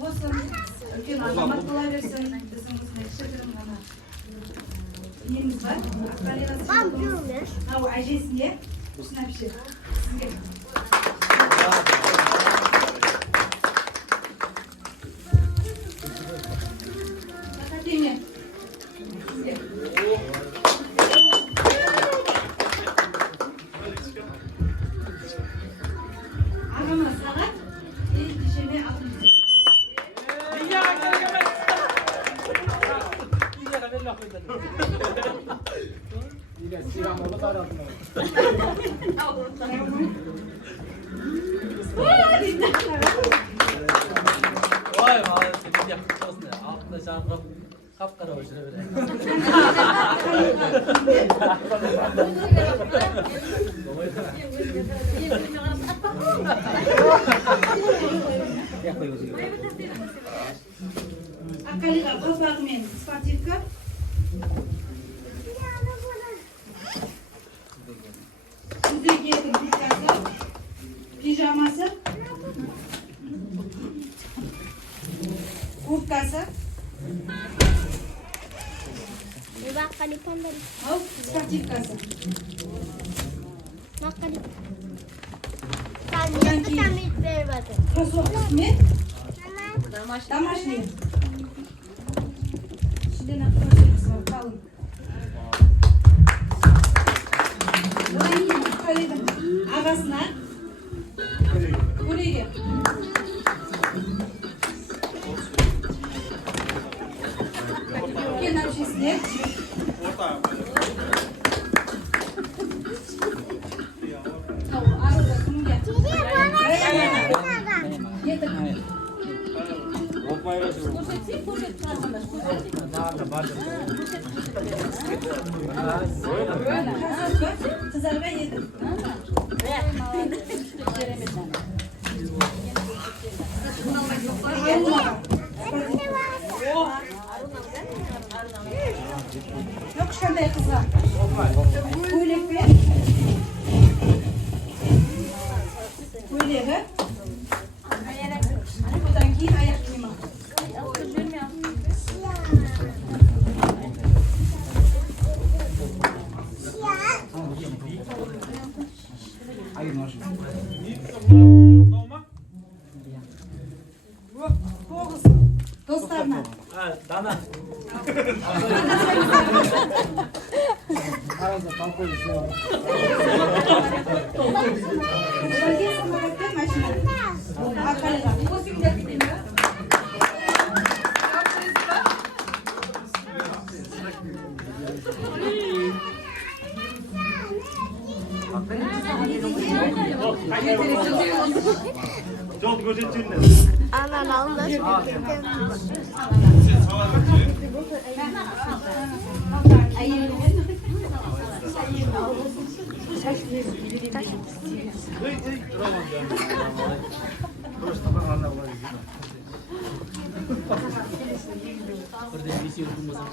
құтты болсын. Үлкен азамат бола берсін. Біздің осындай кішігірім ғана неміз бар. Ау әжесіне осыны әпше. Сізге. Қатеме. Сізге. Ағама сағат кешеме алдым. Vay vay, senin yakışıklısın ya. Altında şarkı kapkara hoşuna bile. Аққалиға қалпағы мен спортивка. Күздегі курткасы, пижамасы, курткасы. Ау, спортивкасы. Кроссовкасы мен домашний. Ішінде кроссовкасы бар, қалың. Ағасына көреге үлкен әпшесіне арызы кімге? Қызарға еді. Yok kішкентай қызға көйлек пен көйлегі одан кейін аяқ киімі. Тоғыз достарына. Dana. Arada kalkıyor şu an. Bagi semangatnya masih Аққалиға. Жол көрсетсеңдер. Birden bir şey olmasa.